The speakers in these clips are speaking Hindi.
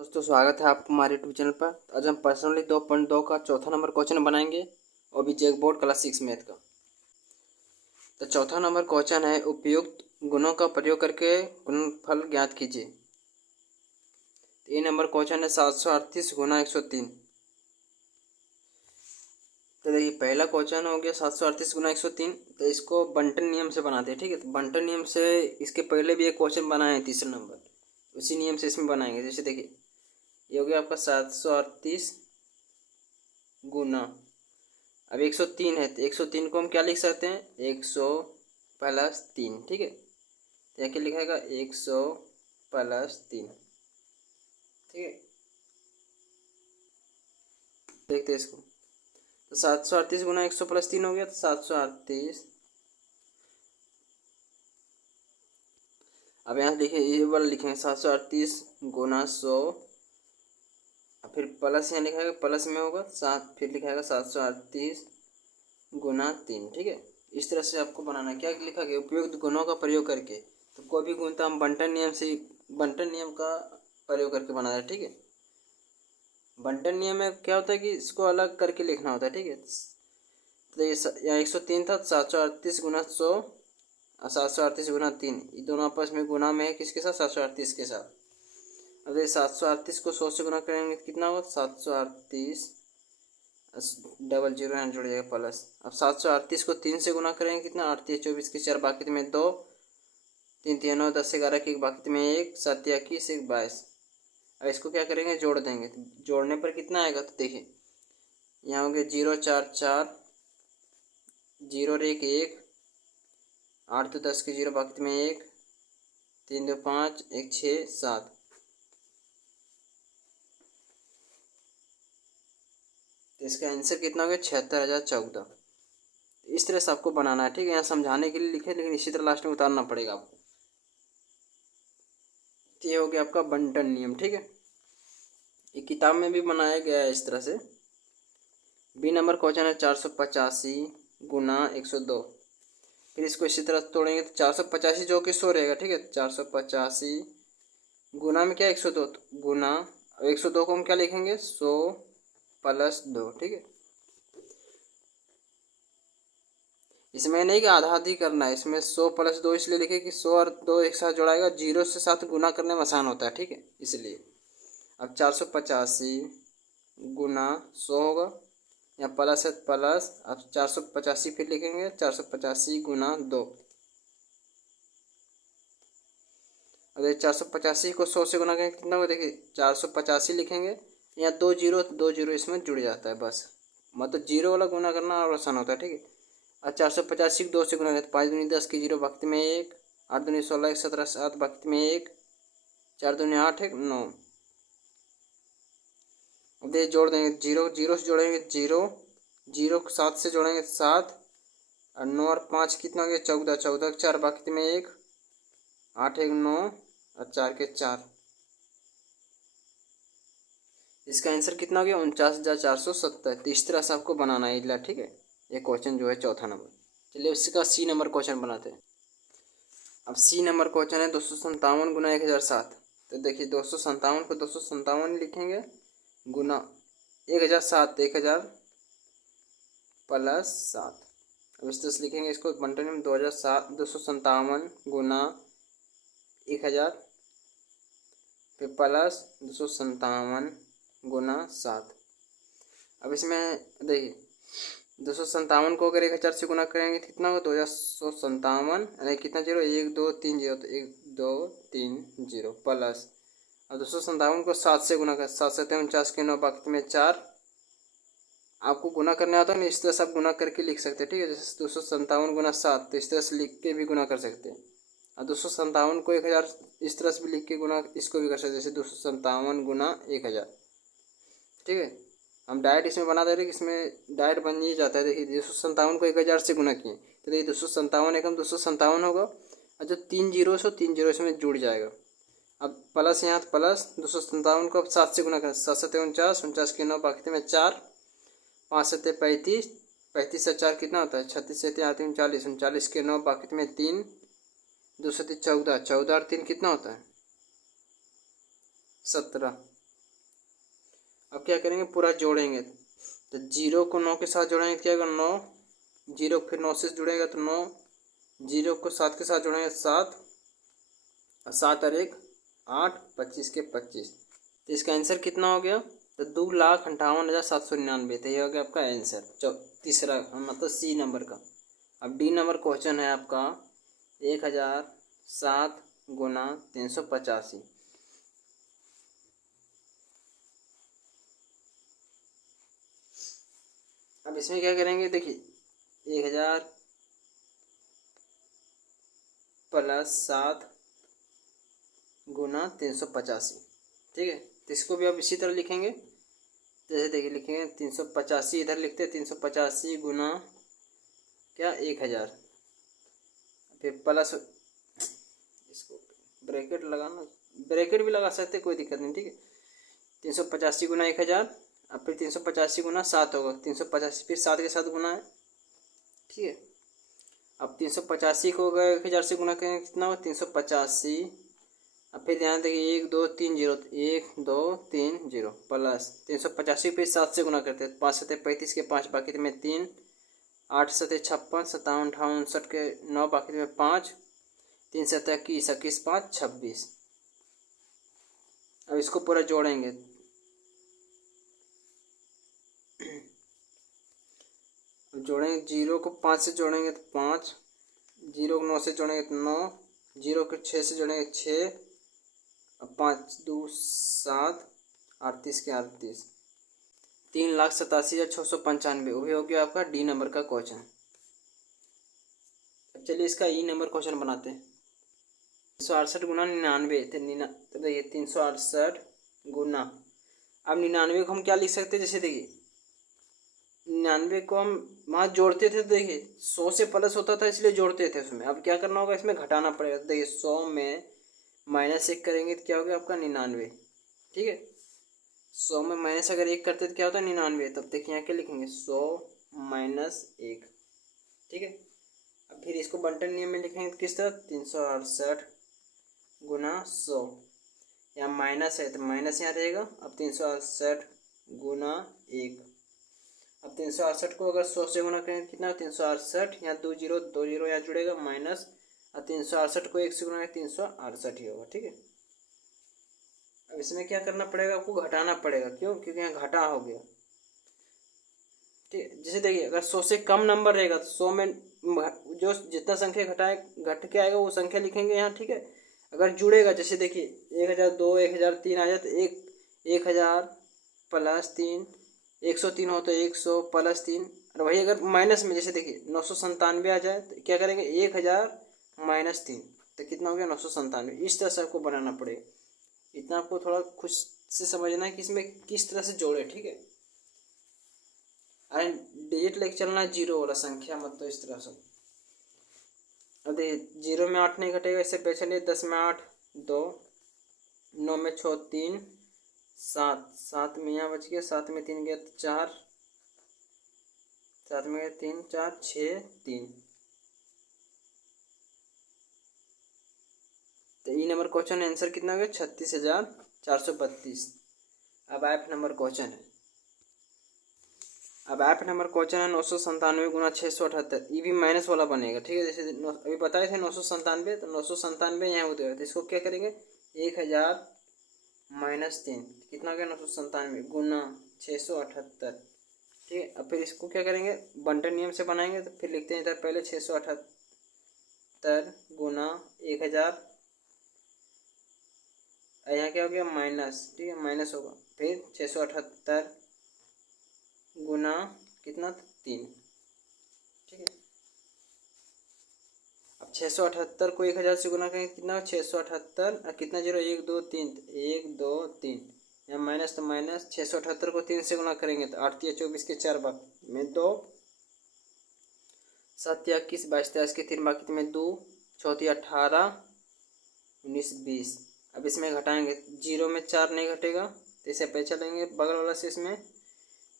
दोस्तों स्वागत है आपको हमारे यूट्यूब चैनल पर। आज हम पर्सनली 2.2 का चौथा नंबर क्वेश्चन बनाएंगे और भी जैक बोर्ड क्लास 6 मैथ का। तो चौथा नंबर क्वेश्चन है उपयुक्त गुणों का प्रयोग करके गुणनफल ज्ञात कीजिए। तो ये नंबर क्वेश्चन है 738 गुना 103। तो देखिए पहला क्वेश्चन हो गया 738 गुना 103। तो इसको बंटन नियम से बनाते हैं, ठीक है। तो बंटन नियम से इसके पहले भी एक क्वेश्चन बनाए हैं तीसरा नंबर, उसी नियम से इसमें बनाएंगे। जैसे देखिए ये हो गया आपका 738 गुना, अब 103 है तो 103 को हम क्या लिख सकते हैं 100 प्लस 3, ठीक है। तो यहाँ क्या लिखाएगा 100 प्लस 3, ठीक है। देखते हैं इसको। तो 738 गुना 100 प्लस 3 हो गया, तो 738। अब यहाँ देखिए ये वाला लिखेंगे 738 गुना 100, फिर प्लस यहाँ लिखाएगा, प्लस में होगा 7, फिर लिखाएगा 738 गुना 3, ठीक है। इस तरह से आपको बनाना है। क्या लिखा गया उपयुक्त गुणों का प्रयोग करके। तो कोई भी गुण तो हम बंटन नियम का प्रयोग करके बनाना है, ठीक है। बंटन नियम में क्या होता है कि इसको अलग करके लिखना होता है, ठीक है। तो ये यहाँ 103 था, 738 गुना 100 और 738 गुना 3, ये दोनों आपस में गुना में है किसके साथ 738 के साथ। अब ये 738 को 100 से गुना करेंगे तो कितना होगा 738, डबल जीरो यहाँ जुड़ जाएगा प्लस। अब 738 को 3 से गुना करेंगे कितना 8 3 24 के 4 बाकी में 2, 3 3 9 10 11 के बाकी में 1 7 21 1 22। अब इसको क्या करेंगे जोड़ देंगे, तो जोड़ने पर कितना आएगा तो देखिए यहाँ हो गया 0 4 4 0 1 1 8 तो 10 के 0 बाकी में 1 3 2 5 1 6 7। तो इसका आंसर कितना हो गया 76,014। इस तरह से आपको बनाना है, ठीक है। यहाँ समझाने के लिए लिखे लेकिन इसी तरह लास्ट में उतारना पड़ेगा आपको। ये हो गया आपका बंटन नियम, ठीक है। ये किताब में भी बनाया गया है इस तरह से। बी नंबर क्वेश्चन है 485 गुना 102। फिर इसको इसी तरह तोड़ेंगे तो 485 जो कि 100 रहेगा, ठीक है। 485 गुना में क्या 102 गुना, 102 को हम क्या लिखेंगे 100 प्लस 2, ठीक है। इसमें नहीं कि आधा आधी करना है, इसमें 100 प्लस 2 इसलिए लिखे कि 100 और 2 एक साथ जोड़ाएगा, 0 से 7 गुना करने में आसान होता है, ठीक है, इसलिए। अब 485 गुना 100 होगा, यहाँ प्लस है प्लस, अब 485 फिर लिखेंगे 485 गुना 2। अब ये 485 को 100 से गुना करेंगे कितना होगा देखिए 485 लिखेंगे, यहाँ 2 जीरो इसमें जुड़ जाता है बस, मतलब जीरो वाला गुना करना और आसान होता है, ठीक है। और 485 को 2 से गुना करें 5 दूनी 10 के 0 बाकी में 1, 8 दूनी 16 17 7 बाकी में 1, 4 दूनी 8 1 9। अब ये जोड़ देंगे 0 0 से जोड़ेंगे 0 0 7 से जोड़ेंगे 7 और 9 और 5 कितना हो गया 14 14 4 बाकी में 1 8 1 9 और 4 के 4। इसका आंसर कितना हो गया 49,470। तो इस तरह से आपको बनाना है इला, ठीक है। ये क्वेश्चन जो है चौथा नंबर। चलिए उसका सी नंबर क्वेश्चन बनाते हैं। अब सी नंबर क्वेश्चन है 257 गुना 1007। तो देखिए 257 को 257 लिखेंगे गुना 1007, 1000 प्लस 7। अब इस तरह से लिखेंगे इसको बंटन में 257 गुना 1000 फिर प्लस 257 गुना 7। अब इसमें देखिए 257 को अगर 1000 से गुना करेंगे कितना होगा 257, यानी कितना जीरो 1 2 3 जीरो, तो 1 2 3 जीरो प्लस। और 257 को 7 से गुना कर 7 7 49 के 9 बाकी में 4। आपको गुना करने आता है ना, इस तरह से आप गुना करके लिख सकते हैं, ठीक है। जैसे 257 गुना 7, तो इस तरह से लिख के भी गुना कर सकते हैं। और 257 को 1000 इस तरह से भी लिख के गुना इसको भी कर सकते हैं, जैसे 257 गुना 1000, ठीक है। हम डायरेक्ट इसमें बना दे रहे कि इसमें डायरेक्ट बन ही जाता है। देखिए 257 को 1000 से गुना किए तो देखिए 257 एकम 257 होगा, और जो 3 जीरो सो 3 जीरो इसमें जुड़ जाएगा। अब प्लस यहाँ प्लस 257 को अब 7 से गुना करें 7 7 49 49 के 9 बाकी में 4 5 7 35 35 से 4 कितना होता है 36 7 8 39 39 के 9 बाकी में 3 2 7 14 14 और 3 कितना होता है 17। अब क्या करेंगे, पूरा जोड़ेंगे। तो 0 को 9 के साथ जोड़ेंगे क्या होगा, 9, 0 फिर 9 से जुड़ेगा तो 9, 0 को 7 के साथ जोड़ेंगे 7, और 7 और 1 8, 25 के 25। तो इसका आंसर कितना हो गया, तो 2,58,799। तो ये हो गया आपका आंसर तीसरा, मतलब सी नंबर का। अब डी नंबर क्वेश्चन है आपका 1007 गुना 385। अब इसमें क्या करेंगे, देखिए 1000 प्लस 7 गुना 385, ठीक है। तो इसको भी आप इसी तरह लिखेंगे, जैसे देखिए लिखेंगे 385, इधर लिखते हैं 385 गुना क्या 1000, फिर प्लस, इसको ब्रैकेट लगाना, ब्रैकेट भी लगा सकते, कोई दिक्कत नहीं, ठीक है। 385 गुना 1000, अब फिर 385 गुना 7 होगा, 385 फिर 7 के साथ गुना है, ठीक है। अब 385 को अगर 1000 से गुना करेंगे कितना होगा, 385। अब फिर ध्यान देखिए 1 2 3 0, 1 2 3 0 प्लस 385 फिर 7 से गुना करते हैं, 5 सत्ते 35 के 5 बाकी में 3, 8 सत्ते 56, 57 58 59 के 9 बाकी में 5, 3 सत्ते 21, 21 5 26। अब इसको पूरा जोड़ेंगे, जोड़ेंगे 0 को 5 से जोड़ेंगे तो 5, 0 को 9 से जोड़ेंगे तो 9, 0 को 6 से जोड़ेंगे 6, अब 5 2 7, 38 के 38, 3,87,695। वो भी हो गया आपका डी नंबर का क्वेश्चन। अब चलिए इसका ई नंबर क्वेश्चन बनाते हैं। 368 गुना 99, तो देखिए 368 गुना, अब 99 को हम क्या लिख सकते हैं, जैसे देखिए 99 को हम वहाँ जोड़ते थे तो देखिए 100 से प्लस होता था इसलिए जोड़ते थे उसमें। अब क्या करना होगा, इसमें घटाना पड़ेगा। तो देखिए 100 में -1 करेंगे तो क्या हो गया आपका 99, ठीक है। 100 में माइनस अगर 1 करते तो क्या होता है 99। तब देखिए यहाँ क्या लिखेंगे 100 - 1, ठीक है। अब फिर इसको बंटन नियम में लिखेंगे तो किस तरह, 368 गुना 100, यहाँ माइनस है तो माइनस यहाँ रहेगा। अब 368 गुना 1, अब 368 को अगर 100 से गुना करेंगे कितना, 368, यहाँ 2 0 2 0 यहाँ जुड़ेगा माइनस, और 368 को 1 से गुना करेंगे 368 ही होगा, ठीक है। अब इसमें क्या करना पड़ेगा, आपको घटाना पड़ेगा, क्यों, क्योंकि यहाँ घटा हो गया, ठीक है। जैसे देखिए अगर 100 से कम नंबर रहेगा तो 100 में जो जितना संख्या घट के आएगा वो संख्या लिखेंगे यहाँ, ठीक है। अगर जुड़ेगा, जैसे देखिए 1002 1003 आ जाए तो 1000 प्लस 3, 103 हो तो 100 प्लस 3, और वही अगर माइनस में, जैसे देखिए 997 आ जाए तो क्या करेंगे 1000 - 3, तो कितना हो गया 997। इस तरह से आपको बनाना पड़ेगा। इतना आपको थोड़ा खुद से समझना है कि इसमें किस तरह से जोड़े, ठीक है। अरे डिजिट लेके चलना है, जीरो वाला संख्या मत तो इस तरह से। अब देखिए 0 में 8 नहीं घटेगा, इससे पहले चलिए 10 में 8 2, 9 में 6 3, 7 7 में यहाँ बच गया, 7 में 3 गया तो 4, 7 में 3 4 6 3। तो ई नंबर क्वेश्चन आंसर कितना हो गया 36,432। अब एफ नंबर क्वेश्चन है, अब एफ नंबर क्वेश्चन है 997 गुना 678, ये भी माइनस वाला बनेगा, ठीक है। जैसे अभी बताए थे 997, तो 997 यहाँ हो गया, तो इसको क्या करेंगे 1000 - 3, कितना गया 997 गुना 678, ठीक है। अब फिर इसको क्या करेंगे, बंटन नियम से बनाएंगे। तो फिर लिखते हैं इधर पहले 678 गुना 1000, यहाँ क्या हो गया माइनस, ठीक है, माइनस होगा। फिर 678 गुना कितना 3, ठीक है। अब 678 को 1000 से गुना करेंगे कितना 678, और कितना जीरो 1 2 3, 1 2 3, यहाँ माइनस तो माइनस, 678 को 3 से गुना करेंगे तो 8 या 24 के 4 बाकी में 2, 7 या 21 22 23 के 3 बाकी में 2, 4 18 19 20। अब इसमें घटाएंगे, 0 में 4 नहीं घटेगा तो इसे पे चलेंगे बगल वाला से इसमें,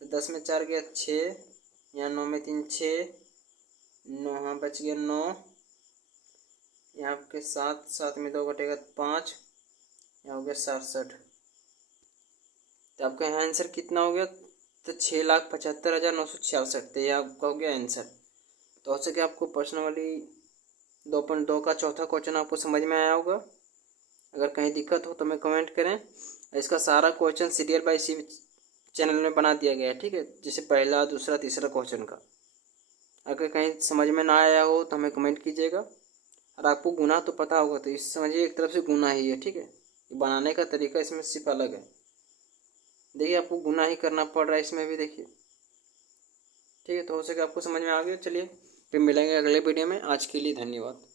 तो 10 में 4 गया 6, यहाँ 9 में 3 6, 9 यहाँ बच गया 9, यहाँ के 7 में 2 घटेगा 5, यहाँ हो गया 67। तो आपका यहाँ आंसर कितना हो गया, तो 6,75,966, तो ये आपका हो गया आंसर। तो हो सके आपको पर्सनली 2.2 का चौथा क्वेश्चन आपको समझ में आया होगा। अगर कहीं दिक्कत हो तो हमें कमेंट करें। इसका सारा क्वेश्चन सीरियल बाय सी चैनल में बना दिया गया है, ठीक है, जैसे पहला दूसरा तीसरा क्वेश्चन का। अगर कहीं समझ में ना आया हो तो हमें कमेंट कीजिएगा। और आपको गुना तो पता होगा, तो इस समझिए एक तरफ से गुना ही है, ठीक है। बनाने का तरीका इसमें सिर्फ अलग है। देखिए आपको गुना ही करना पड़ रहा है इसमें भी, देखिए, ठीक है। तो हो सके आपको समझ में आ गया। चलिए फिर मिलेंगे अगले वीडियो में। आज के लिए धन्यवाद।